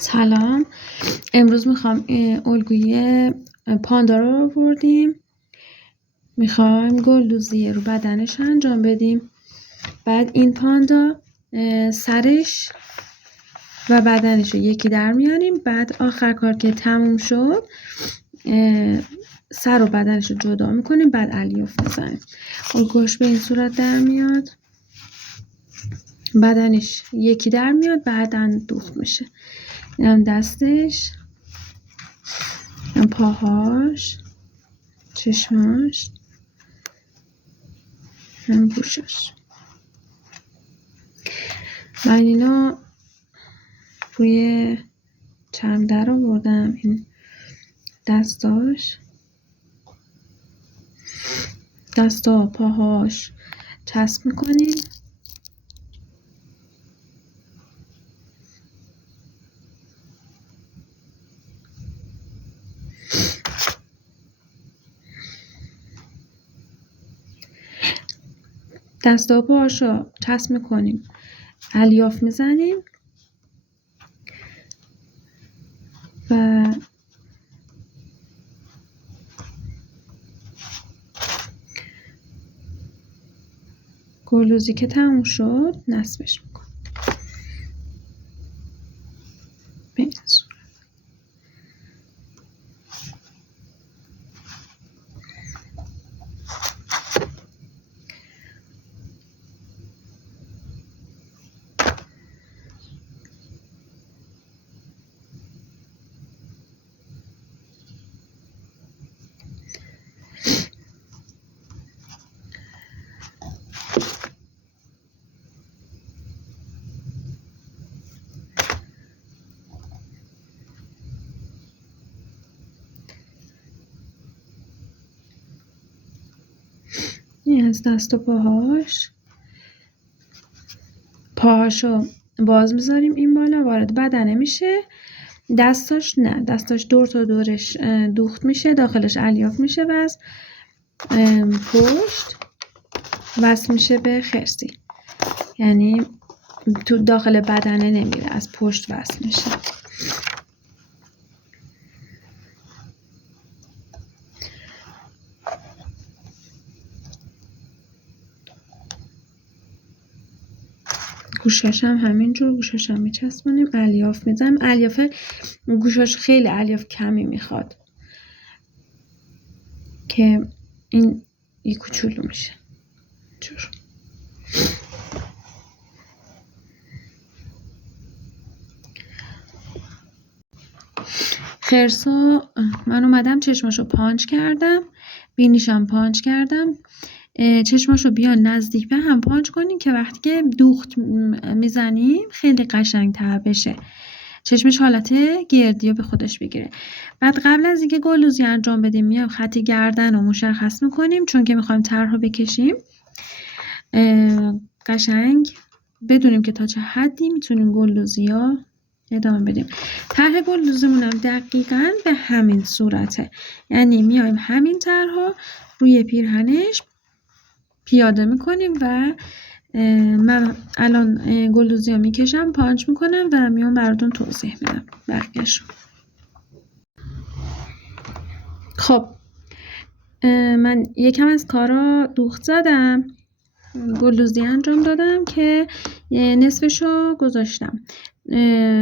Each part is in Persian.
سلام. امروز میخوام الگوی پاندا رو آوردیم. میخوایم گلدوزی رو بدنش انجام بدیم. بعد این پاندا سرش و بدنش رو یکی در میاریم. بعد آخر کار که تموم شد سر و بدنش رو جدا میکنیم. بعد الیاف میزنیم. الگوش به این صورت در میاد. بدنش یکی در میاد، بعدن دوخت میشه. اینم دستش، اینم پاهاش، چشماش، هم گوشاش. من اینو روی چرم در آوردم. این دستاش، دستا، پاهاش چسب میکنیم. دستا و پاهاشو چسب میکنیم، الیاف میزنیم و گلدوزی که تموم شد نصبش میکنیم. به این صورت. این از دست و پاهاشو باز میذاریم این بالا، وارد بدنه میشه. دستاش نه، دستاش دور تا دورش دوخت میشه، داخلش الیاف میشه و از پشت وصل میشه به خرسی. یعنی تو داخل بدنه نمیره، از پشت وصل میشه. گوشاش هم همینجور، گوشاش هم میچسبونیم، الیاف میزنیم. الیاف گوشاش خیلی الیاف کمی میخواد که این یه کوچولو میشه جور. خرسو من اومدم چشماشو پانچ کردم، بینیشم پانچ کردم. چشماشو بیان نزدیک به هم پانچ کنین که وقتی که دوخت میزنیم خیلی قشنگ تر بشه، چشمش حالت گردی رو به خودش بگیره. بعد قبل از اینکه گلدوزی انجام بدیم میام خط گردن رو مشخص میکنیم، چون که میخوایم طرح رو بکشیم قشنگ بدونیم که تا چه حدی میتونیم گلدوزی ها ادامه بدیم. طرح گلدوزیمون هم دقیقاً به همین صورته، یعنی میایم همین طرح روی پیرهنش پیاده میکنیم و من الان گلدوزی ها میکشم، پانچ میکنم و میام براتون توضیح میدم بقیه‌شو. خب من یکم از کارا دوخت زدم، گلدوزی انجام دادم که نصفشو گذاشتم.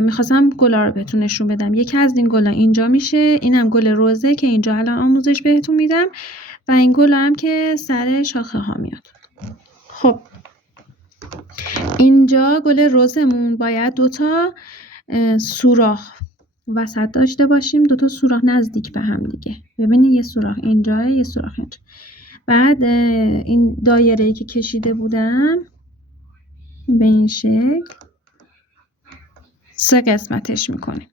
میخواستم گلا رو بهتون نشون بدم. یکی از این گلا اینجا میشه، اینم گل روزه که اینجا الان آموزش بهتون میدم و این گلا هم که سر شاخه ها میاد. خب اینجا گل روزمون باید دوتا سوراخ وسط داشته باشیم، دوتا سوراخ نزدیک به هم دیگه. ببینید یه سوراخ اینجا، یه سوراخ اینجا. بعد این دایره‌ای که کشیده بودم به این شکل 3 قسمتش میکنیم.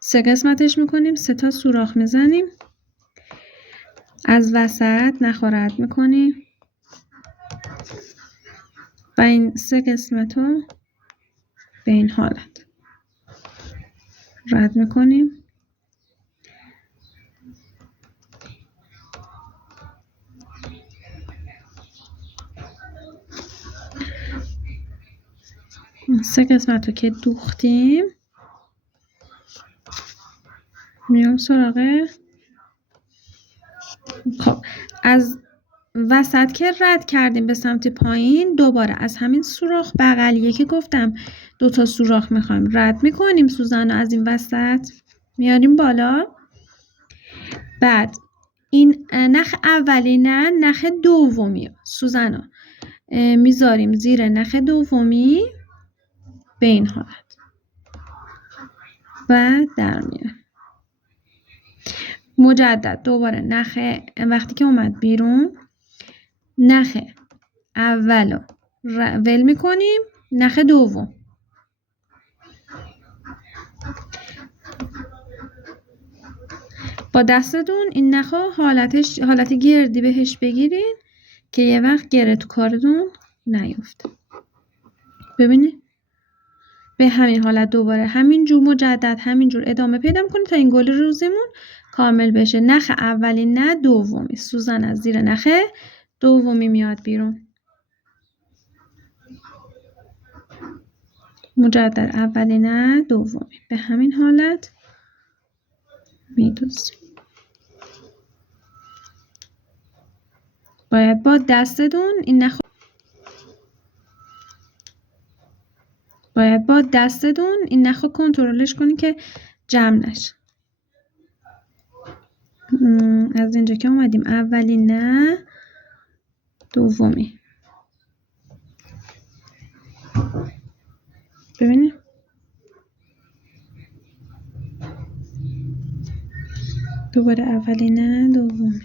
3 قسمتش میکنیم، 3 تا سوراخ میزنیم، از وسط نخ رد میکنیم و این 3 قسمت رو به این حالت رد میکنیم. 3 قسمت رو که دوختیم میام سراغ. خب از وسط که رد کردیم به سمت پایین، دوباره از همین سوراخ بغلیه که گفتم 2 تا سوراخ میخوایم رد میکنیم سوزن رو از این وسط میاریم بالا. بعد این نخ اولی نه نخ دومی سوزن رو میذاریم زیر نخ دومی به این حالت و در میاره. مجدد دوباره نخ وقتی که اومد بیرون نخ اولو ول میکنیم نخ دوم با دستتون این نخو حالت گردی بهش بگیرین که یه وقت گره تو کارتون نیفته. ببینید به همین حالت دوباره همینجور مجدد همینجور ادامه پیدا میکنید تا این گل روزمون کامل بشه. نخ اولی نه دومی سوزن از زیر نخ دومی میاد بیرون. مجدد اولی نه دومی به همین حالت میدوزیم. باید با دستتون این نخ رو کنترلش کنید که جمع نشه. از اینجا که اومدیم اولی نه دومی ببینید دوباره اولی نه دومی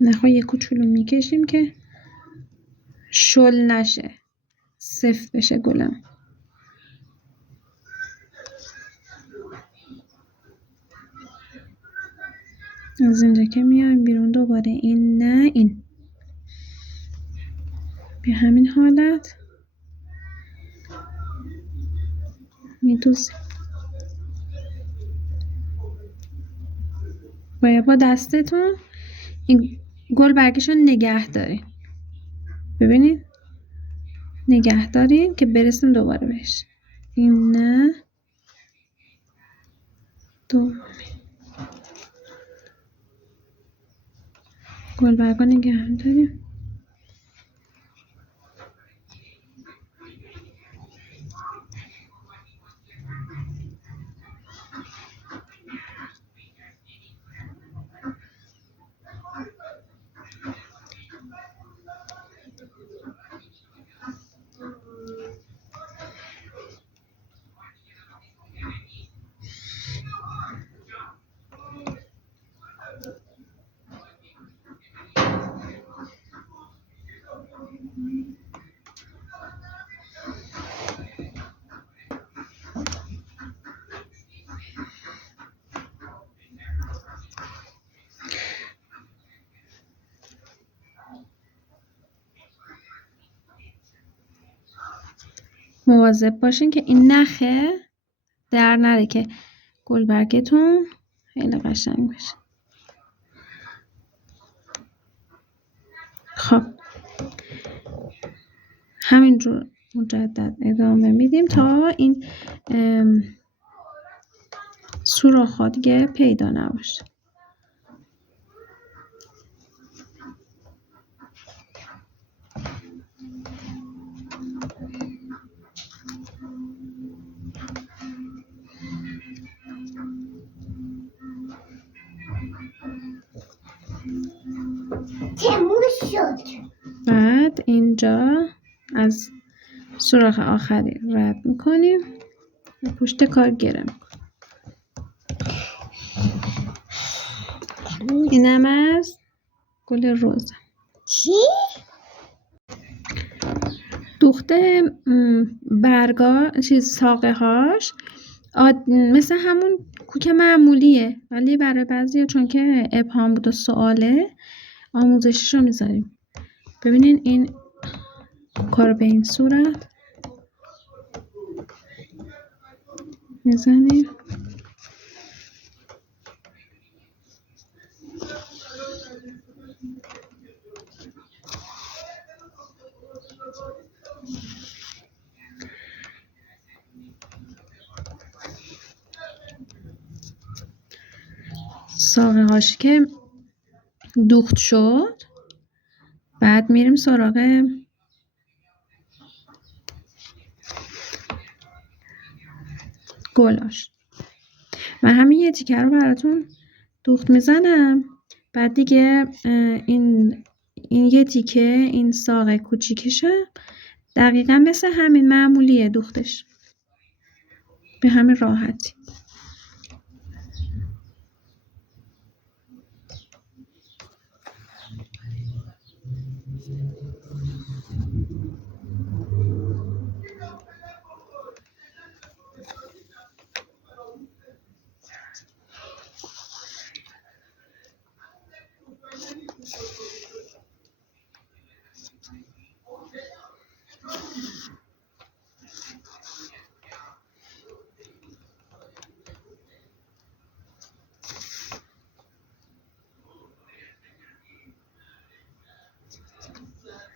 نخ یه کوچولو میکشیم که شل نشه سفت بشه گلم. از اینجا که میایم بیرون دوباره این نه این به همین حالت میدوزیم. باید با دستتون این گل برگش رو نگه دارین. ببینید نگه دارین که برسیم دوباره بهش. این نه دومی گل برگا نگه داریم. مواظب باشین که این نخه در نره که گلبرگتون خیلی قشنگ بشه. خب همینجور مجدد ادامه میدیم تا این سوراخ‌ها دیگه پیدا نباشه. تموم شد. بعد اینجا از سوراخ آخری رد میکنیم و پشت کار گره میکنیم. اینم از گل روز. چی؟ دوخته برگا ساقه هاش مثل همون کوک معمولیه، ولی برای بعضی چون که ابهام بود و سواله آموزشش رو میذاریم. ببینین این کار به این صورت میزنیم. ساقه هاش که دوخت شد، بعد میریم سراغ گلاش. من همین یه تیکه رو براتون دوخت میزنم، بعد دیگه این یه تیکه این ساقه کوچیکشه دقیقا مثل همین معمولیه دوختش، به همین راحتی.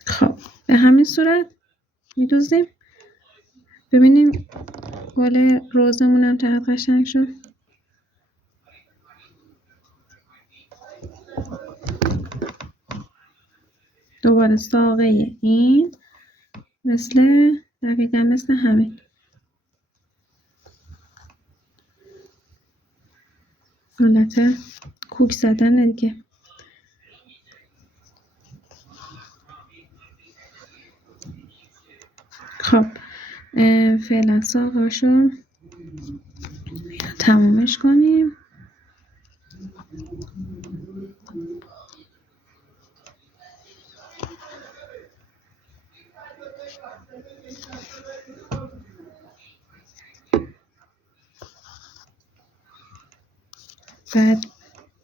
خب به همین صورت میدوزیم. ببینیم گل روزمون هم چقدر قشنگ شد. دوباره ساقه این دقیقا مثل همین حالت کوک زدن دیگه. خب فعلا ساقه‌شو تمومش کنیم. بعد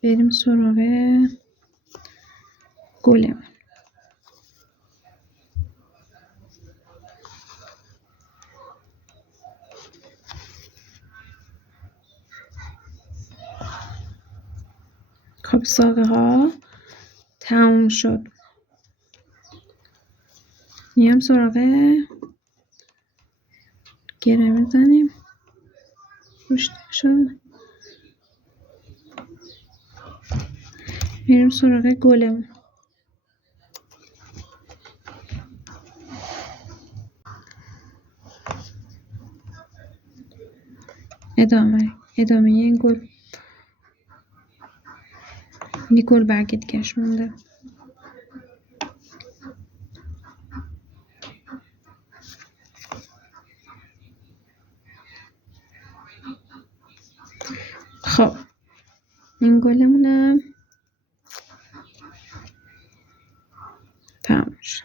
بریم سراغ گلمون. خب ساقه ها تموم شد، میام سراغ گره میزنیم روش شد، میریم سراغ گلمون. ادامه این گل گل برگ دیگه‌اش مونده. خب این گلمونم تمام شد.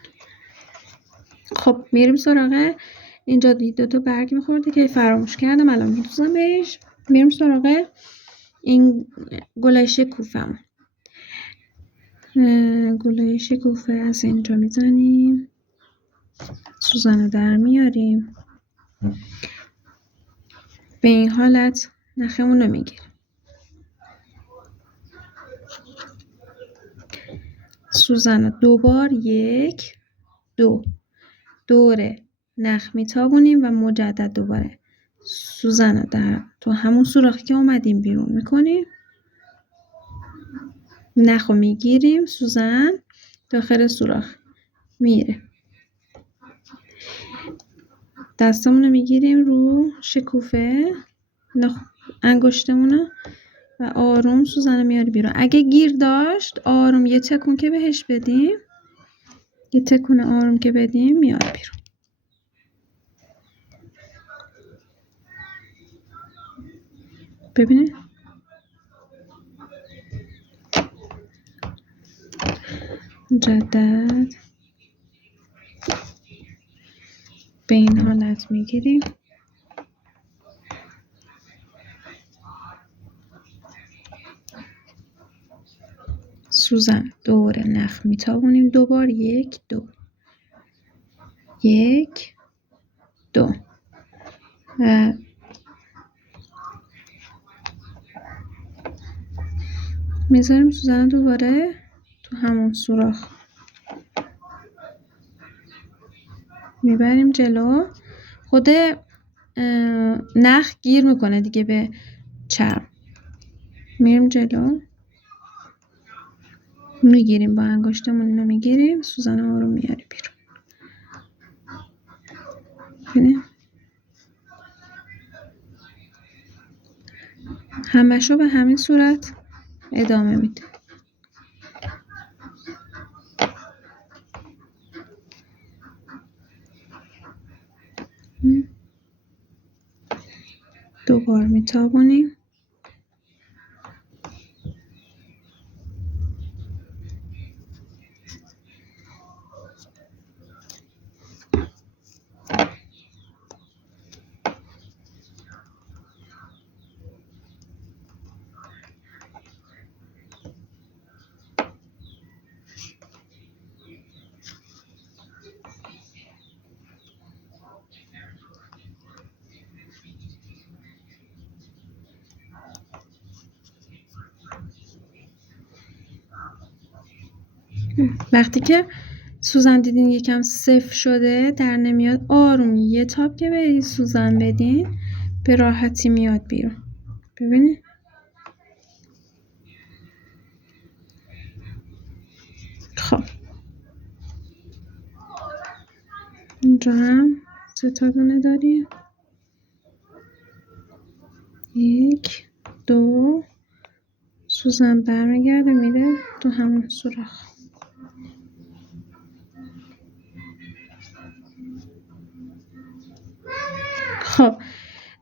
خب میریم سراغ اینجا دو تا برگ میخورده که فراموش کردم الان میدوزم بهش. میریم سراغ این گلای شکوفم. گلای شکوفه از اینجا میزنیم، سوزن در میاریم، به این حالت نخمون رو میگیریم. سوزن دوبار 1 2 دور نخ میتابونیم و مجدد دوباره سوزن در تو همون سوراخی که اومدیم بیرون میکنیم، نخو میگیریم، سوزن داخل سوراخ میره، دستمونو میگیریم رو شکوفه انگشتمونو و آروم سوزن میاری بیرون. اگه گیر داشت آروم یه تکون که بهش بدیم، یه تکون آروم که بدیم میاد بیرون. ببینید مجدد به این حالت میگیریم، سوزن دور نخ میتابونیم دوبار 1 2 1 2 و میذاریم سوزن دوباره تو همون سوراخ میبریم جلو. خود نخ گیر میکنه دیگه به چرم، میریم جلو میگیریم با انگشتمون، اینو میگیریم، سوزن ها رو میاری بیرون. ببینیم همشو به همین صورت ادامه میده. دوبار میتابونیم. وقتی که سوزن دیدین یکم صفر شده، در نمیاد، آروم یه تاب که به سوزن بدین به راحتی میاد بیرون. ببینید خب اینجا هم 3 تا دونه داریم. 1 2 سوزن برمیگرده میره تو همون سوراخ. خب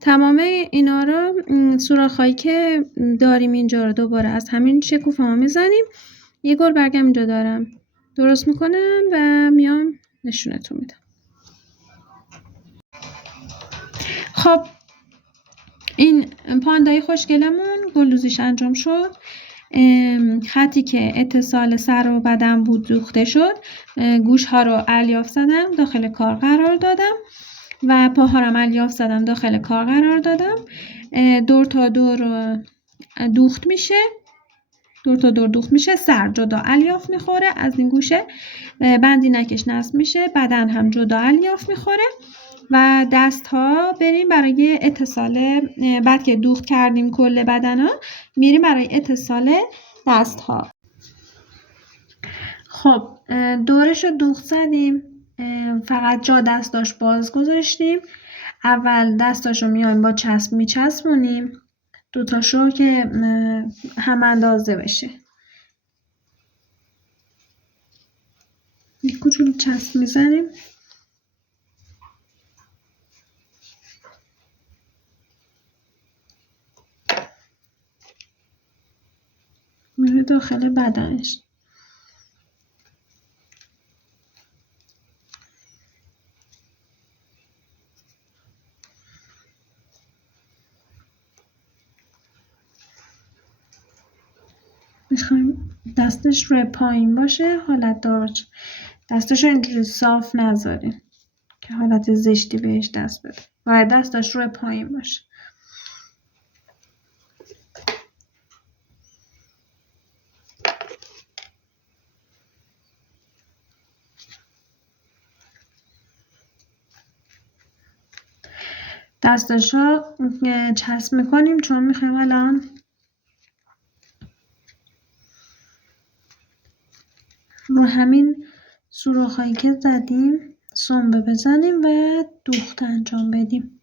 تمام اینا رو سوراخ‌هایی که داریم اینجا رو دوباره از همین شکوفه ها میزنیم. یه گل برگم اینجا دارم درست میکنم و میام نشونتون میدم. خب این پاندای خوشگلمون گلدوزیش انجام شد. خطی که اتصال سر و بدن بود دوخته شد. گوش ها رو الیاف زدم، داخل کار قرار دادم و پاها رو الیاف زدم، داخل کار قرار دادم. دور تا دور دوخت میشه، سر جدا الیاف میخوره از این گوشه، بندینکش نصب میشه، بدن هم جدا الیاف میخوره و دست ها بریم برای اتصال. بعد که دوخت کردیم کل بدن ها میریم برای اتصال دست ها. خب دورش رو دوخت زدیم، فقط جا دستاش باز گذاشتیم. اول دستاشو میایم با چسب میچسبونیم، دوتاشو که هم اندازه بشه. یک کوچولو چسب میزنیم. میره داخل بدنش. میخوایم دستش روی پایین باشه، حالت دار، دستش رو اینجوری صاف نذاریم که حالت زشتی بهش دست بده، باید دستش روی پایین باشه. دستش رو چسب میکنیم چون میخوایم الان رو همین سوراخ‌هایی که زدیم سنبه بزنیم و دوخت انجام بدیم.